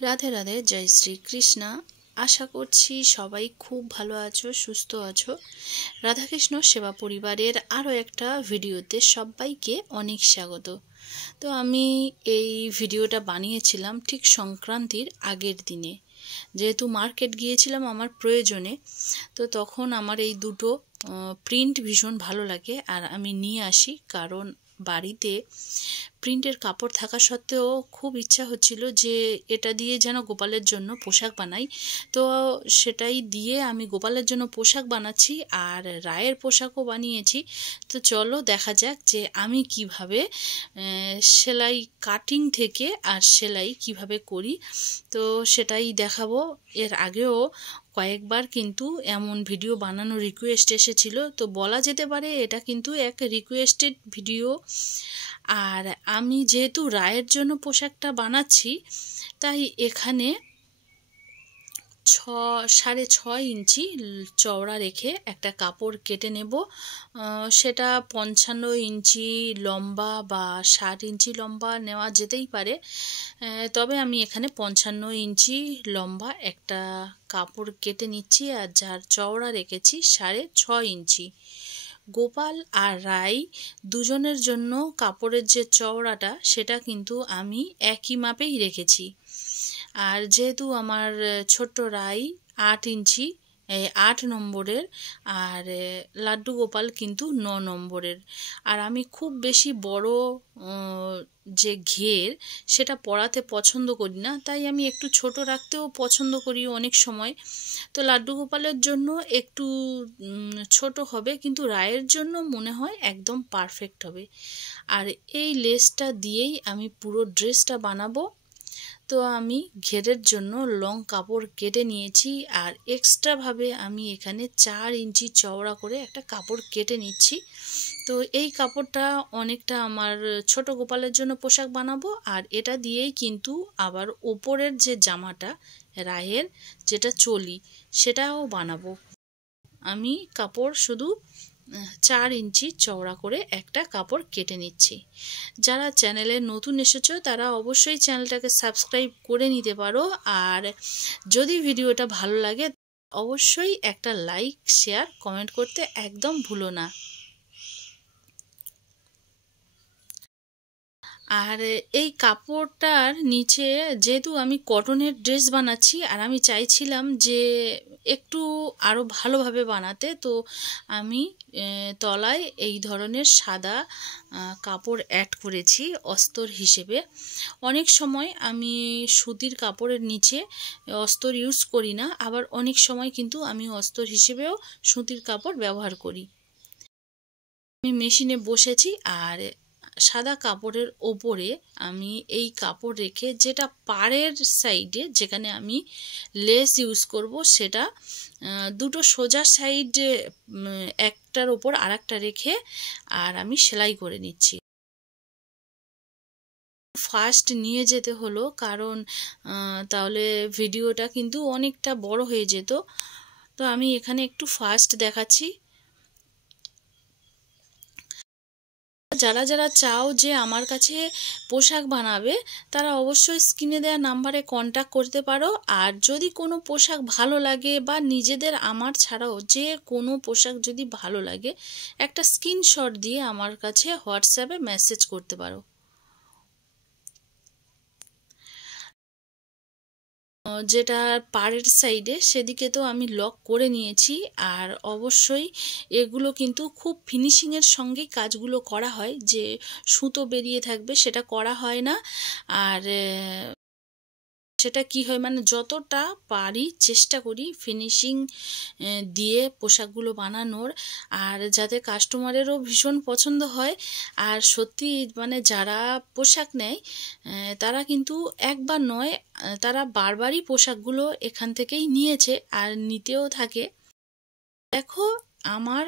রাধে রাধে, জয় শ্রী কৃষ্ণা। আশা করছি সবাই খুব ভালো আছো, সুস্থ আছো। রাধাকৃষ্ণ সেবা পরিবারের আরও একটা ভিডিওতে সবাইকে অনেক স্বাগত। তো আমি এই ভিডিওটা বানিয়েছিলাম ঠিক সংক্রান্তির আগের দিনে, যেহেতু মার্কেট গিয়েছিলাম আমার প্রয়োজনে। তো তখন আমার এই দুটো প্রিন্ট ভীষণ ভালো লাগে আর আমি নিয়ে আসি, কারণ বাড়িতে প্রিন্টের কাপড় থাকা সত্ত্বেও খুব ইচ্ছা হচ্ছিল যে এটা দিয়ে যেন গোপালের জন্য পোশাক বানাই। তো সেটাই দিয়ে আমি গোপালের জন্য পোশাক বানাচ্ছি আর রায়ের পোশাকও বানিয়েছি। তো চলো দেখা যাক যে আমি কিভাবে সেলাই কাটিং থেকে আর সেলাই কিভাবে করি, তো সেটাই দেখাবো। এর আগেও কয়েকবার কিন্তু এমন ভিডিও বানানোর রিকোয়েস্ট এসেছিল, তো বলা যেতে পারে এটা কিন্তু এক রিকোয়েস্টেড ভিডিও। আর আমি যেহেতু রায়ের জন্য পোশাকটা বানাচ্ছি, তাই এখানে 6.5 ইঞ্চি চওড়া রেখে একটা কাপড় কেটে নেব। সেটা 55 ইঞ্চি লম্বা বা 60 ইঞ্চি লম্বা নেওয়া যেতেই পারে, তবে আমি এখানে 55 ইঞ্চি লম্বা একটা কাপড় কেটে নিচ্ছি, আর যার চওড়া রেখেছি 6.5 ইঞ্চি। গোপাল আর রাই দুজনের জন্য কাপড়ের যে চওড়াটা সেটা কিন্তু আমি একই মাপেই রেখেছি। আর যেহেতু আমার ছোট্ট রাই 8 ইঞ্চি 8 নম্বরের, আর লাড্ডু গোপাল কিন্তু 9 নম্বরের। আর আমি খুব বেশি বড় যে ঘের সেটা পরাতে পছন্দ করি না, তাই আমি একটু ছোট রাখতেও পছন্দ করি অনেক সময়। তো লাড্ডু গোপালের জন্য একটু ছোট হবে, কিন্তু রায়ের জন্য মনে হয় একদম পারফেক্ট হবে। আর এই লেসটা দিয়েই আমি পুরো ড্রেসটা বানাবো। তো আমি ঘেরের জন্য লং কাপড় কেটে নিয়েছি, আর এক্সট্রাভাবে আমি এখানে 4 ইঞ্চি চওড়া করে একটা কাপড় কেটে নিচ্ছি। তো এই কাপড়টা অনেকটা আমার ছোট গোপালের জন্য পোশাক বানাবো, আর এটা দিয়েই কিন্তু আবার ওপরের যে জামাটা রায়ের, যেটা চলি, সেটাও বানাবো। আমি কাপড় শুধু 4 ইঞ্চি চওড়া করে একটা কাপড় কেটে নিচ্ছি। যারা চ্যানেলে নতুন এসেছো তারা অবশ্যই চ্যানেলটাকে সাবস্ক্রাইব করে নিতে পারো, আর যদি ভিডিওটা ভালো লাগে অবশ্যই একটা লাইক, শেয়ার, কমেন্ট করতে একদম ভুলো না। আর এই কাপড়টার নিচে যেহেতু আমি কটনের ড্রেস বানাচ্ছি, আর আমি চাইছিলাম যে একটু আরও ভালোভাবে বানাতে, তো আমি তলায় এই ধরনের সাদা কাপড় অ্যাড করেছি অস্তর হিসেবে। অনেক সময় আমি সুতির কাপড়ের নিচে অস্তর ইউজ করি না, আবার অনেক সময় কিন্তু আমি অস্তর হিসেবেও সুতির কাপড় ব্যবহার করি। আমি মেশিনে বসেছি, আর সাদা কাপড়ের ওপরে আমি এই কাপড় রেখে, যেটা পাড়ের সাইডে যেখানে আমি লেস ইউজ করব, সেটা দুটো সোজা সাইড একটার ওপর আরেকটা রেখে আর আমি সেলাই করে নিচ্ছি। ফাস্ট নিয়ে যেতে হলো, কারণ তাহলে ভিডিওটা কিন্তু অনেকটা বড় হয়ে যেত। তো আমি এখানে একটু ফাস্ট দেখাচ্ছি। যারা যারা চাও যে আমার কাছে পোশাক বানাবে, তারা অবশ্যই স্ক্রিনে দেওয়া নাম্বারে কন্ট্যাক্ট করতে পারো। আর যদি কোনো পোশাক ভালো লাগে, বা নিজেদের আমার ছাড়াও যে কোনো পোশাক যদি ভালো লাগে, একটা স্ক্রিনশট দিয়ে আমার কাছে হোয়াটসঅ্যাপে মেসেজ করতে পারো। যেটা পাড়ের সাইডে সেদিকে তো আমি লক করে নিয়েছি। আর অবশ্যই এগুলো কিন্তু খুব ফিনিশিংয়ের সঙ্গে কাজগুলো করা হয়, যে সুতো বেরিয়ে থাকবে সেটা করা হয় না। আর সেটা কি হয়, মানে যতটা পারি চেষ্টা করি ফিনিশিং দিয়ে পোশাকগুলো বানানোর, আর যাতে কাস্টমারেরও ভীষণ পছন্দ হয়। আর সত্যি মানে যারা পোশাক নেয় তারা কিন্তু একবার নয়, তারা বারবারই পোশাকগুলো এখান থেকেই নিয়েছে আর নিতেও থাকে। দেখো আমার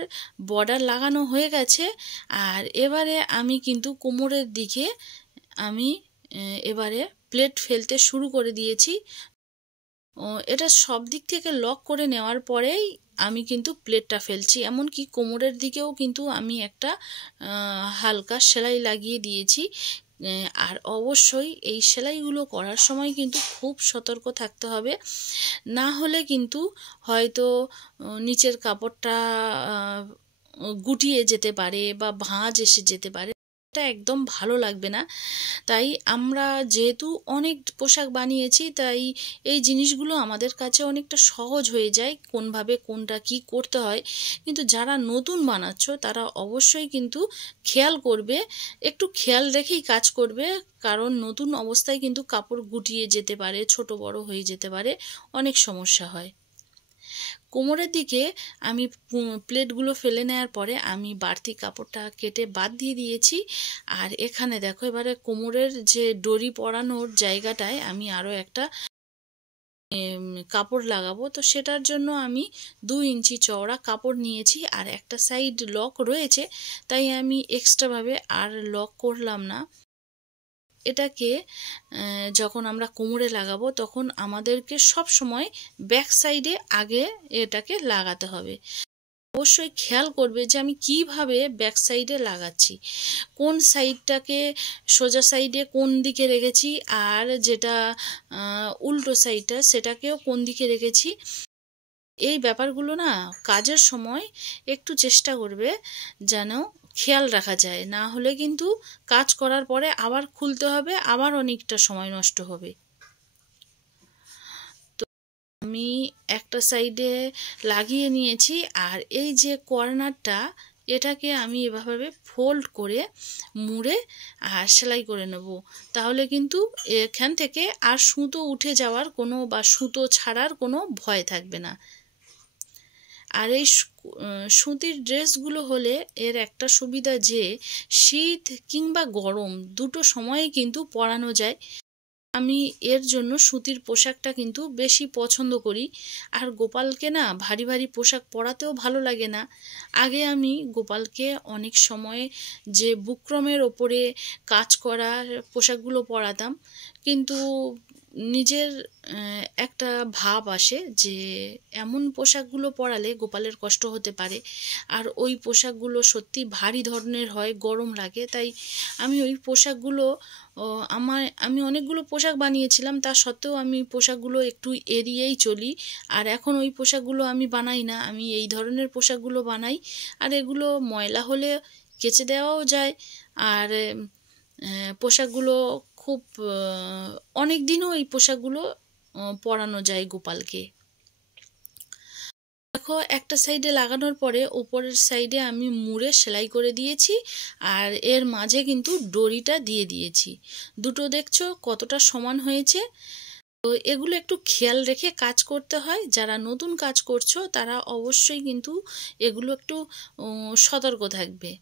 বর্ডার লাগানো হয়ে গেছে, আর এবারে আমি কিন্তু কোমরের দিকে আমি এবারে প্লেট ফেলতে শুরু করে দিয়েছি। এটা সব দিক থেকে লক করে নেওয়ার পরেই আমি কিন্তু প্লেটটা ফেলছি। এমনকি কোমরের দিকেও কিন্তু আমি একটা হালকা সেলাই লাগিয়ে দিয়েছি। আর অবশ্যই এই সেলাইগুলো করার সময় কিন্তু খুব সতর্ক থাকতে হবে, না হলে কিন্তু হয়তো নিচের কাপড়টা গুটিয়ে যেতে পারে বা ভাঁজ এসে যেতে পারে, এটা একদম ভালো লাগবে না। তাই আমরা যেহেতু অনেক পোশাক বানিয়েছি, তাই এই জিনিসগুলো আমাদের কাছে অনেকটা সহজ হয়ে যায় কোনভাবে কোনটা কি করতে হয়। কিন্তু যারা নতুন বানাচ্ছ তারা অবশ্যই কিন্তু খেয়াল করবে, একটু খেয়াল রেখেই কাজ করবে, কারণ নতুন অবস্থায় কিন্তু কাপড় গুটিয়ে যেতে পারে, ছোট বড় হয়ে যেতে পারে, অনেক সমস্যা হয়। কোমরের দিকে আমি প্লেটগুলো ফেলে নেওয়ার পরে আমি বাড়তি কাপড়টা কেটে বাদ দিয়ে দিয়েছি। আর এখানে দেখো এবারে কোমরের যে দড়ি পরানোর জায়গাটায় আমি আরও একটা কাপড় লাগাবো। তো সেটার জন্য আমি 2 ইঞ্চি চওড়া কাপড় নিয়েছি, আর একটা সাইড লক রয়েছে, তাই আমি এক্সট্রাভাবে আর লক করলাম না। এটাকে যখন আমরা কোমরে লাগাবো তখন আমাদেরকে সব সময় ব্যাক সাইডে আগে এটাকে লাগাতে হবে। অবশ্যই খেয়াল করবে যে আমি কিভাবে ব্যাক সাইডে লাগাচ্ছি, কোন সাইডটাকে সোজা সাইডে কোন দিকে রেখেছি, আর যেটা উল্টো সাইডটা সেটাকেও কোন দিকে রেখেছি। এই ব্যাপারগুলো না কাজের সময় একটু চেষ্টা করবে যেন খেয়াল রাখা যায়, না হলে কিন্তু কাজ করার পরে আবার খুলতে হবে, আবার অনেকটা সময় নষ্ট হবে। তো আমি একটা সাইডে লাগিয়ে নিয়েছি, আর এই যে কর্নারটা এটাকে আমি এভাবে ফোল্ড করে মুড়ে আর সেলাই করে নেব। তাহলে কিন্তু এখান থেকে আর সুতো উঠে যাওয়ার কোনো বা সুতো ছাড়ার কোনো ভয় থাকবে না। আর এই সুতির ড্রেসগুলো হলে এর একটা সুবিধা যে শীত কিংবা গরম দুটো সময়ে কিন্তু পরানো যায়। আমি এর জন্য সুতির পোশাকটা কিন্তু বেশি পছন্দ করি। আর গোপালকে না ভারী ভারী পোশাক পরাতেও ভালো লাগে না। আগে আমি গোপালকে অনেক সময় যে বুকরমের ওপরে কাজ করা পোশাকগুলো পরাতাম, কিন্তু নিজের একটা ভাব আসে যে এমন পোশাকগুলো পরালে গোপালের কষ্ট হতে পারে, আর ওই পোশাকগুলো সত্যি ভারী ধরনের হয়, গরম লাগে। তাই আমি ওই পোশাকগুলো আমি অনেকগুলো পোশাক বানিয়েছিলাম, তা সত্ত্বেও আমি পোশাকগুলো একটু এড়িয়েই চলি। আর এখন ওই পোশাকগুলো আমি বানাই না, আমি এই ধরনের পোশাকগুলো বানাই। আর এগুলো ময়লা হলে কেচে দেওয়াও যায়, আর পোশাকগুলো খুব অনেক দিনও এই পোশাকগুলো পরানো যায় গোপালকে। দেখো একটা সাইডে লাগানোর পরে উপরের সাইডে আমি মুড়ে সেলাই করে দিয়েছি, আর এর মাঝে কিন্তু দড়িটা দিয়ে দিয়েছি। দুটো দেখছো কতটা সমান হয়েছে। তো এগুলো একটু খেয়াল রেখে কাজ করতে হয়। যারা নতুন কাজ করছো তারা অবশ্যই কিন্তু এগুলো একটু সতর্ক থাকবে।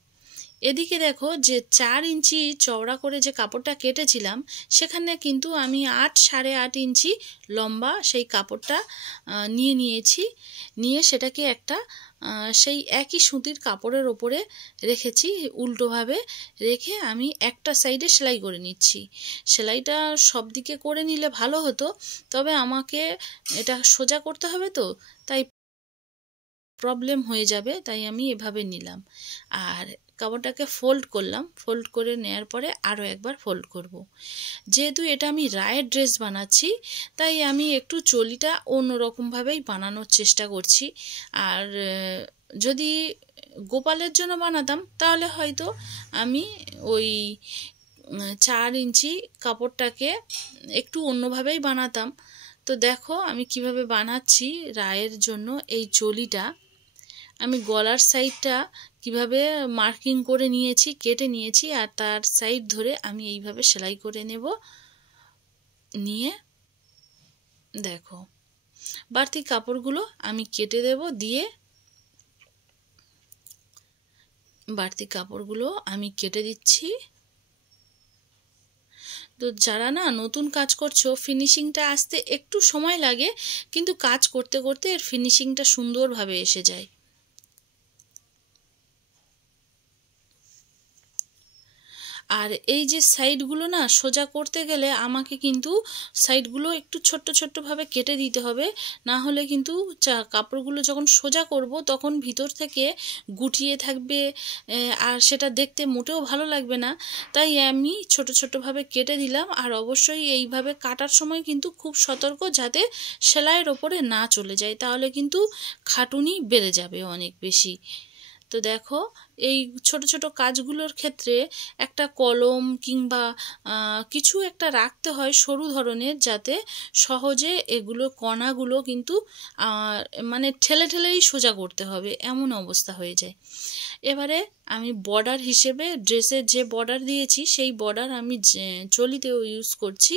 এদিকে দেখো যে 4 ইঞ্চি চওড়া করে যে কাপড়টা কেটেছিলাম, সেখানে কিন্তু আমি 8.5 ইঞ্চি লম্বা সেই কাপড়টা নিয়েছি। নিয়ে সেটাকে একটা সেই একই সুতির কাপড়ের ওপরে রেখেছি, উল্টোভাবে রেখে আমি একটা সাইডে সেলাই করে নিচ্ছি। সেলাইটা সব দিকে করে নিলে ভালো হতো, তবে আমাকে এটা সোজা করতে হবে, তো তাই প্রবলেম হয়ে যাবে, তাই আমি এভাবে নিলাম। আর কাপড়টাকে ফোল্ড করলাম, ফোল্ড করে নেওয়ার পরে আরও একবার ফোল্ড করব। যেহেতু এটা আমি রায়ের ড্রেস বানাচ্ছি, তাই আমি একটু চলিটা অন্যরকমভাবেই বানানোর চেষ্টা করছি। আর যদি গোপালের জন্য বানাতাম তাহলে হয়তো আমি ওই 4 ইঞ্চি কাপড়টাকে একটু অন্যভাবেই বানাতাম। তো দেখো আমি কিভাবে বানাচ্ছি রায়ের জন্য এই চলিটা। আমি গলার সাইডটা কিভাবে মার্কিং করে নিয়েছি, কেটে নিয়েছি, আর তার সাইড ধরে আমি এইভাবে সেলাই করে নেব। নিয়ে দেখো বাড়তি কাপড়গুলো আমি কেটে দেব, দিয়ে বাড়তি কাপড়গুলো আমি কেটে দিচ্ছি। তো যারা না নতুন কাজ করছো, ফিনিশিংটা আসতে একটু সময় লাগে, কিন্তু কাজ করতে করতে এর ফিনিশিংটা সুন্দরভাবে এসে যায়। আর এই যে সাইডগুলো না সোজা করতে গেলে আমাকে কিন্তু সাইডগুলো একটু ছোট্ট ছোট্টভাবে কেটে দিতে হবে, না হলে কিন্তু কাপড়গুলো যখন সোজা করব তখন ভিতর থেকে গুটিয়ে থাকবে আর সেটা দেখতে মোটেও ভালো লাগবে না। তাই আমি ছোট ছোটভাবে কেটে দিলাম। আর অবশ্যই এইভাবে কাটার সময় কিন্তু খুব সতর্ক, যাতে সেলাইয়ের ওপরে না চলে যায়, তাহলে কিন্তু খাটুনি বেড়ে যাবে অনেক বেশি। তো দেখো এই ছোট ছোট কাজগুলোর ক্ষেত্রে একটা কলম কিংবা কিছু একটা রাখতে হয় সরু ধরনের, যাতে সহজে এগুলো কণাগুলো কিন্তু মানে ঠেলে ঠেলেই সোজা করতে হবে, এমন অবস্থা হয়ে যায়। এবারে আমি বর্ডার হিসেবে ড্রেসের যে বর্ডার দিয়েছি সেই বর্ডার আমি চলিতেও ইউজ করছি।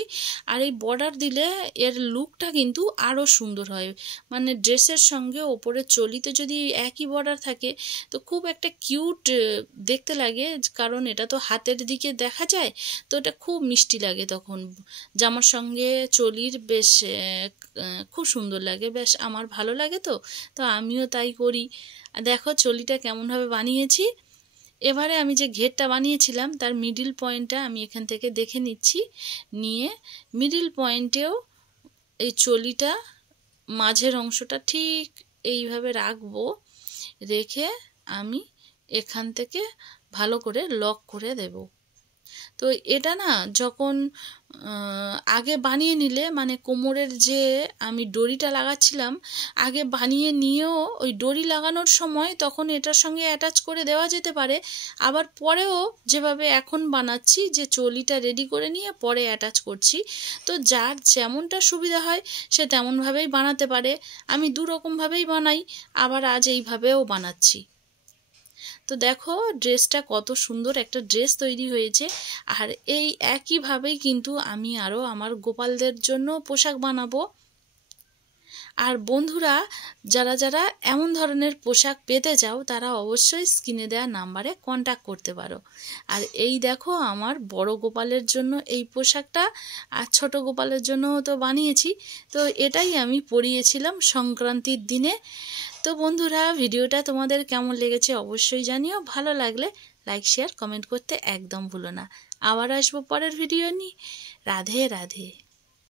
আর এই বর্ডার দিলে এর লুকটা কিন্তু আরও সুন্দর হয়, মানে ড্রেসের সঙ্গে ওপরে চলিতে যদি একই বর্ডার থাকে তো খুব একটা কিউট দেখতে লাগে, কারণ এটা তো হাতের দিকে দেখা যায়, তো এটা খুব মিষ্টি লাগে তখন জামার সঙ্গে চলির, বেশ খুব সুন্দর লাগে, বেশ আমার ভালো লাগে। তো আমিও তাই করি। দেখো চলিটা কেমনভাবে বানিয়েছি। এবারে আমি যে ঘেরটা বানিয়েছিলাম তার মিডিল পয়েন্টটা আমি এখান থেকে দেখে নিচ্ছি, নিয়ে মিডিল পয়েন্টেও এই চলিটা মাঝের অংশটা ঠিক এইভাবে রাখবো, রেখে আমি এখান থেকে ভালো করে লক করে দেব। তো এটা না যখন আগে বানিয়ে নিলে, মানে কোমরের যে আমি দড়িটা লাগাচ্ছিলাম আগে বানিয়ে নিয়েও ওই দড়ি লাগানোর সময় তখন এটার সঙ্গে অ্যাটাচ করে দেওয়া যেতে পারে, আবার পরেও যেভাবে এখন বানাচ্ছি যে চলিটা রেডি করে নিয়ে পরে অ্যাটাচ করছি, তো যার যেমনটা সুবিধা হয় সে তেমনভাবেই বানাতে পারে। আমি দুরকমভাবেই বানাই, আবার আজ এইভাবেও বানাচ্ছি। তো দেখো ড্রেসটা কত সুন্দর একটা ড্রেস তৈরি হয়েছে। আর এই একইভাবেই কিন্তু আমি আরও আমার গোপালদের জন্য পোশাক বানাবো। আর বন্ধুরা যারা যারা এমন ধরনের পোশাক পেতে চাও তারা অবশ্যই স্ক্রিনে দেওয়া নাম্বারে কন্ট্যাক্ট করতে পারো। আর এই দেখো আমার বড় গোপালের জন্য এই পোশাকটা, আর ছোট গোপালের জন্যও তো বানিয়েছি। তো এটাই আমি পরিয়েছিলাম সংক্রান্তির দিনে। তো বন্ধুরা ভিডিওটা তোমাদের কেমন লেগেছে অবশ্যই জানিও, ভালো লাগলে লাইক শেয়ার কমেন্ট করতে একদম ভুলো না। আবার আসবো পরের ভিডিও নিয়ে। রাধে রাধে।